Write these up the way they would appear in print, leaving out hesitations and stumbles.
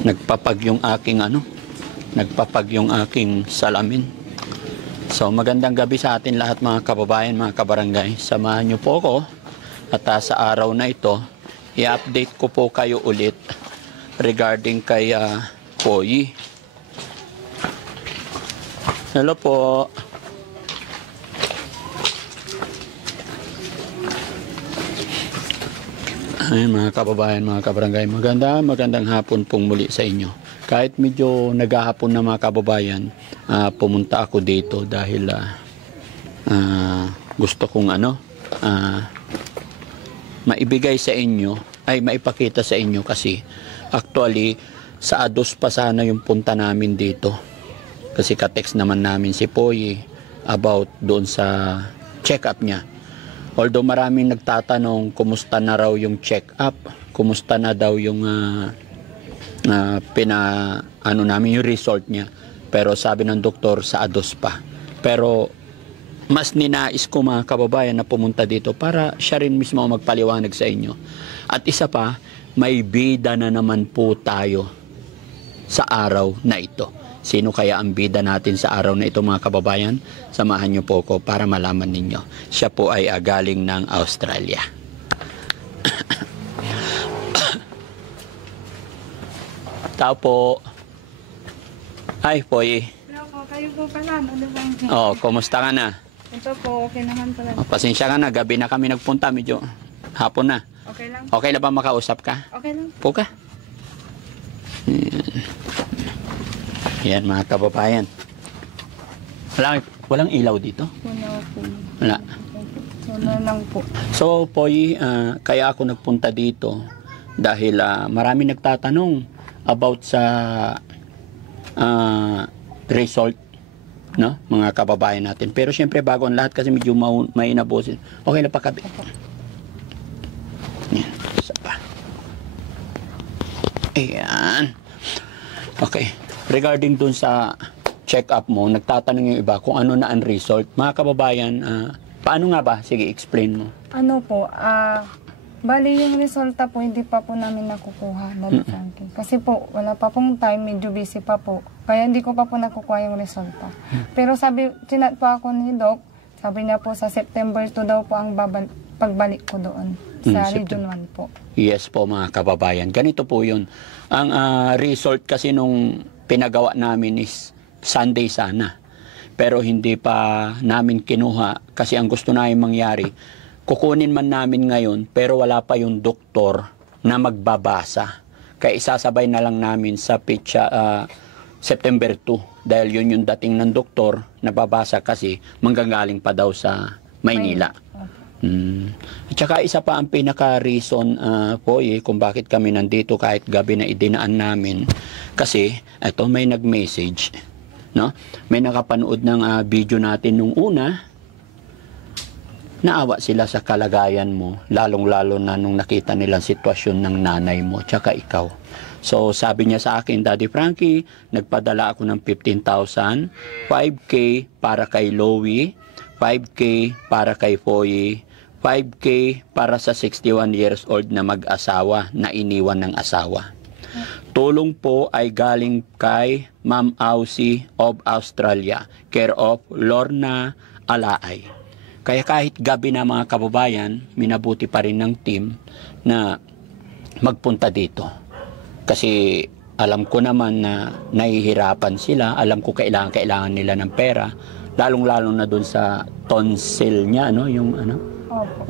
Nagpapag yung aking nagpapag yung aking salamin. So magandang gabi sa atin lahat mga kababayan, mga kabarangay. Samahan niyo po ako at sa araw na ito, i-update ko po kayo ulit regarding kay Poyi. Hello po. Ay, mga kababayan, mga kabarangay, magandang hapon pong muli sa inyo. Kahit medyo naghahapon na mga kababayan, pumunta ako dito dahil gusto kong maibigay sa inyo, ay maipakita sa inyo kasi actually sa Ados pa sana yung punta namin dito. Kasi ka-text naman namin si Poyi about doon sa check-up niya. Although maraming nagtatanong kumusta na raw yung check-up, kumusta na daw yung namin yung result niya. Pero sabi ng doktor sa Ados pa. Pero mas ninais ko mga kababayan na pumunta dito para siya rin mismo magpaliwanag sa inyo. At isa pa, may bida na naman po tayo sa araw na ito. Sino kaya ang bida natin sa araw na ito mga kababayan? Samahan niyo po ko para malaman ninyo. Siya po ay galing ng Australia. Tao po. Hi, Poyi. Hello po, kayo po pala. Ano bang? Oh, kumusta ka na? Ito po, okay naman pala. Oh, pasensya ka na, gabi na kami nagpunta. Medyo hapon na. Okay lang? Okay na ba makausap ka? Okay lang. Po ka? Yan mga kababayan. Walang ilaw dito? Wala po. Wala. Wala lang po. So, Poyi, kaya ako nagpunta dito dahil marami nagtatanong about sa result, no? Mga kababayan natin. Pero syempre, bago ang lahat kasi medyo may nabosin. Okay na pa kabi. Yan. Isa pa. Ayan. Okay. Regarding dun sa check-up mo, nagtatanong yung iba kung ano na ang result. Mga kababayan, paano nga ba? Sige, explain mo. Ano po, bali yung resulta po, hindi pa po namin nakukuha, Daddy Frankie. Kasi po, wala pa pong time, medyo busy pa po. Kaya hindi ko pa po nakukuha yung resulta. Pero chinat po ako ni Doc, sabi niya po sa September 2 daw po ang pagbalik ko doon. Sa Region 1 po. Yes po mga kababayan. Ganito po yun. Ang result kasi nung pinagawa namin is Sunday sana. Pero hindi pa namin kinuha kasi ang gusto namin mangyari, kukunin man namin ngayon pero wala pa yung doktor na magbabasa. Kaya isasabay na lang namin sa September 2 dahil yun yung dating ng doktor na babasa kasi manggagaling pa daw sa Maynila. At saka isa pa ang pinaka-reason po kung bakit kami nandito kahit gabi na idinaan namin kasi ito may nag-message, no? May nakapanood ng video natin nung una, naawa sila sa kalagayan mo, lalong-lalo na nung nakita nilang sitwasyon ng nanay mo tsaka ikaw. So sabi niya sa akin, Daddy Frankie, nagpadala ako ng 15,000, 5K para kay Loie, 5K para kay Poyi, 5K para sa 61 years old na mag-asawa na iniwan ng asawa. Tulong po ay galing kay Ma'am Aussie of Australia, care of Lorna Alaay. Kaya kahit gabi na mga kababayan, minabuti pa rin ng team na magpunta dito. Kasi alam ko naman na nahihirapan sila, alam ko kailangan nila ng pera, lalong-lalo na doon sa tonsil niya, no? Yung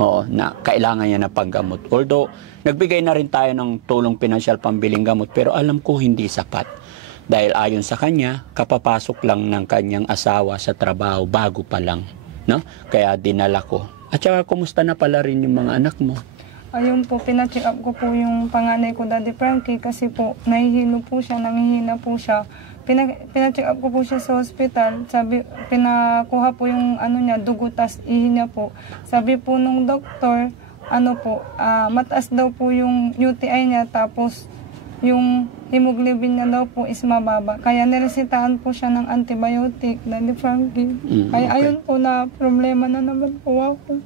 Oo, na kailangan niya na panggamot. Although, nagbigay na rin tayo ng tulong pinansyal pambiling gamot, pero alam ko hindi sapat. Dahil ayon sa kanya, kapapasok lang ng kanyang asawa sa trabaho bago pa lang, no? Kaya dinala ko. At saka, kumusta na pala rin yung mga anak mo? Ayun po, pina-check up ko po yung panganay ko, Daddy Frankie, kasi po, nahihilo po siya, nangihina po siya. Pina-check up ko po siya sa hospital. Sabi, pinakuha po yung niya, dugo, tas ihi niya po. Sabi po nung doktor, mataas daw po yung UTI niya, tapos yung hemoglobin niya daw po is mababa. Kaya niresetahan po siya ng antibiotic, Daddy Frankie. Kaya ayun po na problema na naman po ako.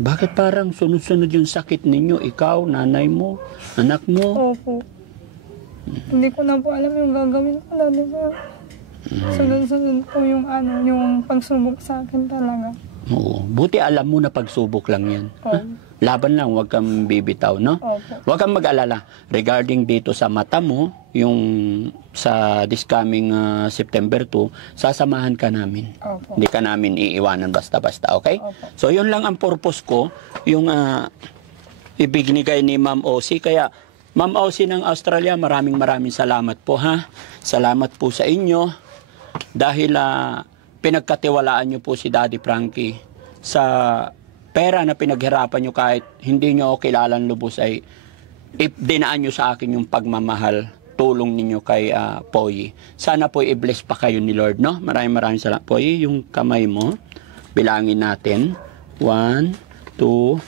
Bakit parang sunod-sunod yung sakit ninyo? Ikaw, nanay mo, anak mo? Opo. Hindi ko na po alam yung gagawin ko, Daddy Frankie. Sunod-sunod po yung yung pagsubok sa akin talaga. Oo. Buti alam mo na pagsubok lang yan. Ha? Laban lang, huwag kang bibitaw, no? Opo. Huwag kang mag-alala. Regarding dito sa mata mo, yung sa this coming September 2, sasamahan ka namin. Opo. Hindi ka namin iiwanan basta-basta, okay? Opo. So, yun lang ang purpose ko, yung ibinigay ni Ma'am Osi. Kaya, Ma'am Osi ng Australia, maraming salamat po, ha? Salamat po sa inyo. Dahil pinagkatiwalaan nyo po si Daddy Frankie sa pera na pinaghirapan nyo kahit hindi nyo ako kilalang lubos ay dinaan nyo sa akin yung pagmamahal, tulong ninyo kay Poy. Sana po i-bless pa kayo ni Lord, no? Maraming salamat. Poy, yung kamay mo, bilangin natin. 1, 2,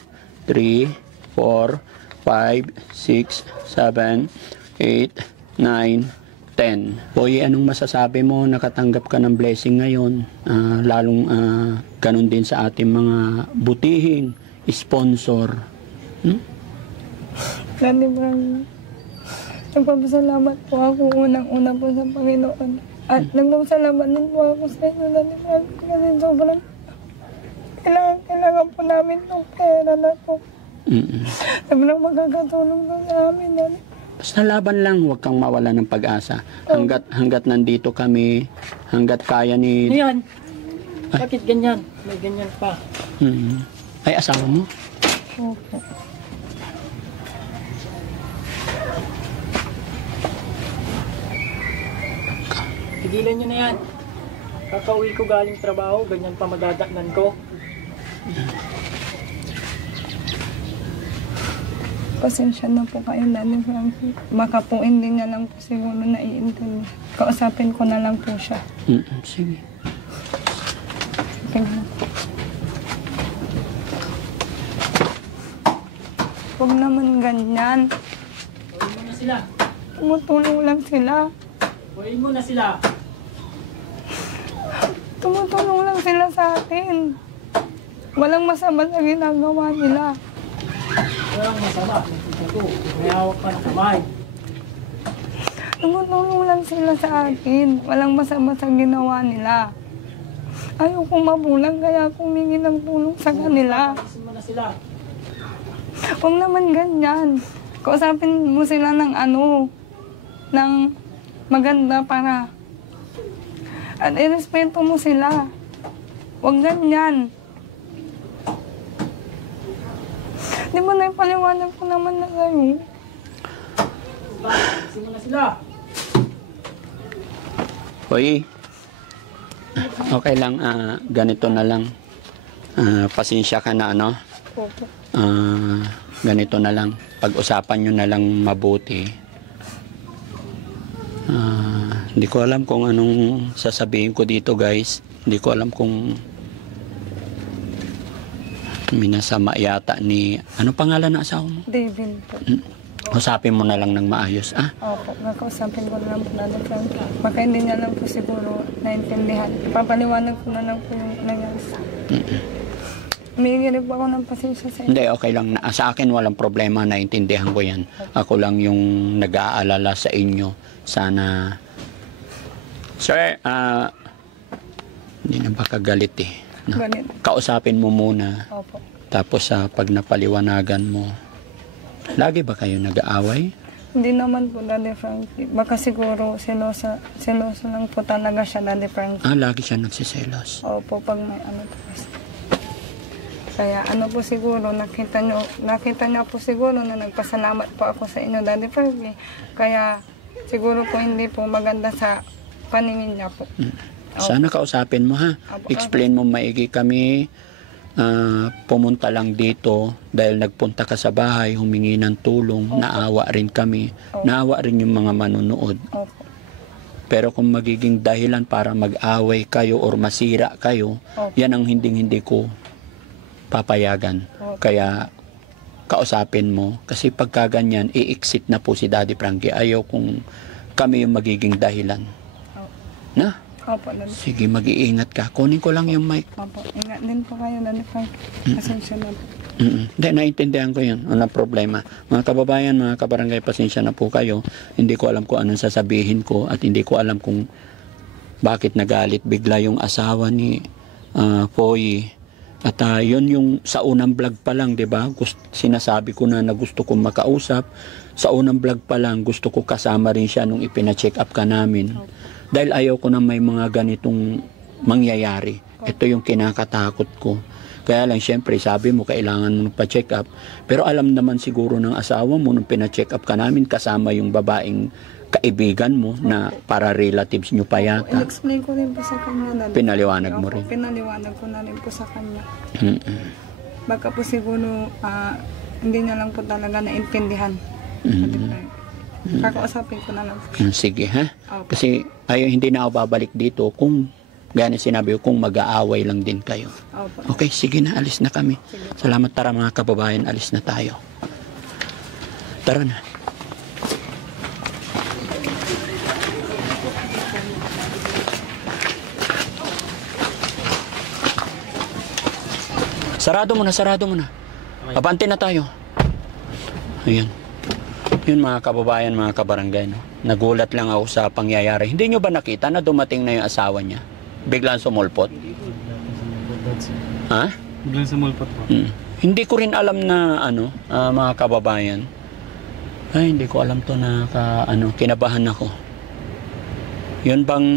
3, 4, 5, 6, 7, 8, 9, 10. Poy, anong masasabi mo? Nakatanggap ka ng blessing ngayon. Lalong ganun din sa ating mga butihing sponsor. Daddy Frankie, nagpapasalamat po ako unang-una po sa Panginoon. At nagpapasalamat din po ako sa inyo, Daddy Frankie, kasi sobrang kailangan po namin itong pera na po. Sobrang magkakatulong po sa amin, Daddy. Basta laban lang, huwag kang mawala ng pag-asa. Hanggat nandito kami, hanggat kaya ni... Ano yan? Bakit ganyan? May ganyan pa. Ay, asawa mo? Opo. Tigilan nyo na yan. Kakauwi ko galing trabaho, ganyan pa madadaknan ko. Pasensya na po kayo, Daddy Frankie. Baka po hindi niya lang po siguro naiintindi. Kausapin ko na lang po siya. Sige. Okay na. Huwag naman ganyan. Uwi mo na sila. Tumutulong lang sila. Uwi mo na sila. Tumutulong lang sila sa atin. Walang masama sa ginagawa nila. Walang masama. May hawak pa ng kamay. Tumutulong lang sila sa akin. Walang masama sa ginawa nila. Ayaw kong mabulang kaya humingi ng tulong sa kanila. Alisin mo na sila. Huwag naman ganyan. Kausapin mo sila ng ng maganda para at irespeto mo sila. Huwag ganyan. Di ba naipaliwanag ko naman na sa'yo? Alisin mo na sila. Hoy, okay lang, ganito na lang. Pasensya ka na, ano? Opo. Ganito na lang. Pag-usapan nyo na lang mabuti. Hindi ko alam kung anong sasabihin ko dito, guys. Hindi ko alam kung minasama yata ni... Ano pangalan ng asawa mo? David po. Usapin mo na lang ng maayos, Opo, nakausapin ko na lang po na Frankie. Baka hindi niya lang po siguro naintindihan. Papaliwanag ko na lang po yung nangyari. Humingi rin po ako ng pasensya sa inyo. Hindi, okay lang. Sa akin walang problema, naintindihan ko yan. Ako lang yung nag-aalala sa inyo. Sana... Sir, hindi na baka galit eh. No? Ganit. Kausapin mo muna. Opo. Tapos pag napaliwanagan mo, lagi ba kayo nag-aaway? Hindi naman po, Daddy Frankie. Baka siguro seloso lang po talaga siya, Daddy Frankie. Lagi siya nagsiselos. Opo, pag may po kasi. Kaya po siguro, nakita niyo po siguro na nagpasalamat po ako sa inyo, Daddy Frankie. Kaya siguro po hindi po maganda sa paningin niya po. Sana kausapin mo, ha? Explain mo maigi kami. Pumunta lang dito dahil nagpunta ka sa bahay, humingi ng tulong, naawa rin kami, naawa rin yung mga manunood. Pero kung magiging dahilan para mag-away kayo or masira kayo, yan ang hindi ko papayagan. Kaya kausapin mo, kasi pagka ganyan, i-exit na po si Daddy Frankie. Ayaw kung kami yung magiging dahilan. Na? Opo, Daddy. Sige, mag-iingat ka. Kunin ko lang yung mic. Opo, ingat din po kayo, Daddy Frankie. Pasensya na po. Hindi, naiintindihan ko yun. Walang problema. Mga kababayan, mga kabarangay, pasensya na po kayo. Hindi ko alam kung anong sasabihin ko at hindi ko alam kung bakit nagalit bigla yung asawa ni Poy. At yun yung sa unang vlog pa lang, di ba? Sinasabi ko na gusto kong makausap. Sa unang vlog pa lang, gusto ko kasama rin siya nung ipina-check up ka namin. Dahil ayaw ko na may mga ganitong mangyayari. Ito yung kinakatakot ko. Kaya lang, syempre, sabi mo, kailangan mo pa-check up. Pero alam naman siguro ng asawa mo, nung pina-check up ka namin, kasama yung babaeng kaibigan mo na para relatives nyo pa yata. In-explain ko rin po sa kanya. Pinaliwanag mo rin. Pinaliwanag ko na rin po sa kanya. Baka po siguro hindi niya lang po talaga naintindihan. Kakausapin ko na lang po. Sige ha? Opo. Kasi hindi na ako babalik dito kung gano'n sinabi ko, kung mag-aaway lang din kayo. Opo. Okay, sige na, alis na kami. Sige. Salamat, tara mga kababayan, alis na tayo. Tara na. Sarado mo na. Abante na tayo. Ayan. Yun mga kababayan, mga kabarangay. No? Nagulat lang ako sa pangyayari. Hindi nyo ba nakita na dumating na yung asawa niya? Biglang sumulpot? Ha? Biglang sumulpot po. Hindi ko rin alam na mga kababayan. Ay, hindi ko alam to na kinabahan ako. Yun bang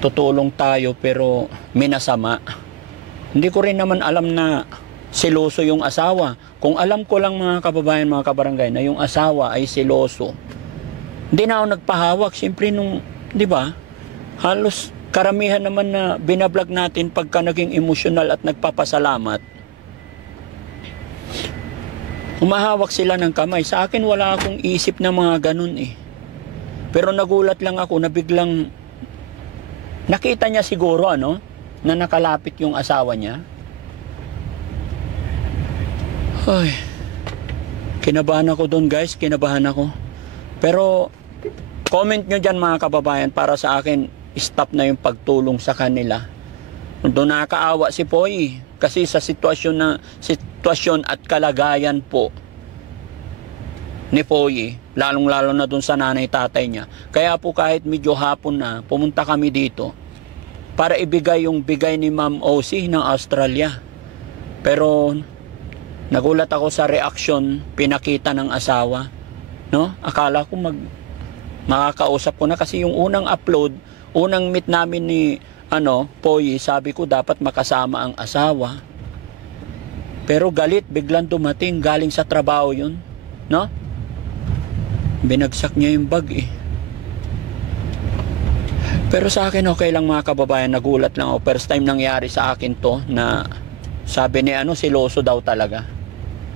tutulong tayo pero minasama? Hindi ko rin naman alam na seloso yung asawa. Kung alam ko lang mga kababayan, mga kabarangay, na yung asawa ay seloso, hindi na ako nagpahawak. Siyempre di ba, halos karamihan naman na binablog natin pagka naging emosyonal at nagpapasalamat, humahawak sila ng kamay. Sa akin wala akong isip na mga ganun eh. Pero nagulat lang ako na biglang nakita niya siguro na nakalapit yung asawa niya. Ay, kinabahan ako doon guys, kinabahan ako. Pero comment nyo dyan mga kababayan, para sa akin stop na yung pagtulong sa kanila. Doon nakakaawa si Poy kasi sa sitwasyon at kalagayan po ni Poy, lalong-lalo na doon sa nanay-tatay niya. Kaya po kahit medyo hapon na, pumunta kami dito para ibigay yung bigay ni Ma'am OC ng Australia. Pero nagulat ako sa reaksyon pinakita ng asawa. No? Akala ko makakausap ko na kasi yung unang upload, unang meet namin ni Poy, sabi ko dapat makasama ang asawa. Pero galit, biglang dumating, galing sa trabaho yun. No? Binagsak niya yung bag eh. Pero sa akin okay lang mga kababayan, nagulat lang ako. First time nangyari sa akin to na sabi ni seloso daw talaga.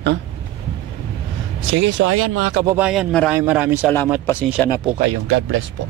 Huh? Sige, so ayan mga kababayan, maraming salamat. Pasensya na po kayo. God bless po.